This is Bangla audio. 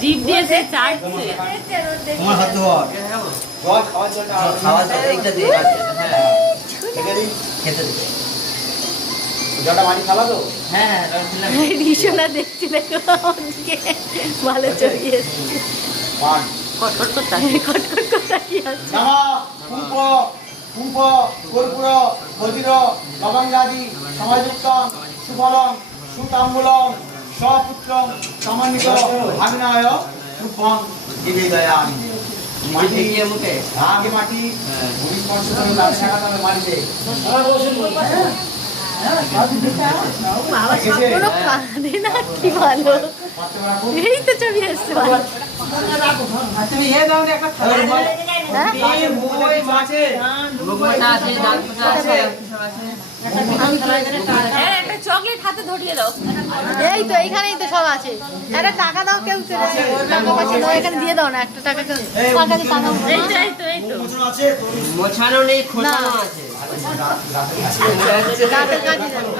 জিভ দিয়ে সে চাটছে। তোমার হাত ধোয়া খাওয়া এইটা দিয়ে খেতে দে জটা মাটি খাওয়া তো। হ্যাঁ রিশোনা দেখছি দেখো ওদিকে ভালো চড়িয়ে এসছে। কটকট করতে কটকট করতে কি আছে? কুম্ভ কর্পূর বধির লবঙ্গাদি সমাযুক্তং সুফলং সুতাম্বুলং স্বপুত্রং সমন্বিত ভাগ্নায় শুভং নিবেদয়ামি। মাটি দিয়ে মুখে আগে মাটি স্পর্শ করে তার সাথে আমি মাটিতে বাবা কোনো কাঁদে না কি ভালো। এই তো ছবি এসছে ভালো। তুমি এ দাও একটা খাবার একটা চকলেট হাতে ধরিয়ে দাও। এই তো এইখানেই তো সব আছে। একটা টাকা দাও, কেউ টাকা পাচ্ছে দাও, এখানে দিয়ে দাও না একটা টাকা, কেউ টাকা দিয়ে টাকা এই তো এই তো এই তো মোছানো নেই, খোঁচানো আছে। দাঁতের কাজে যাবে।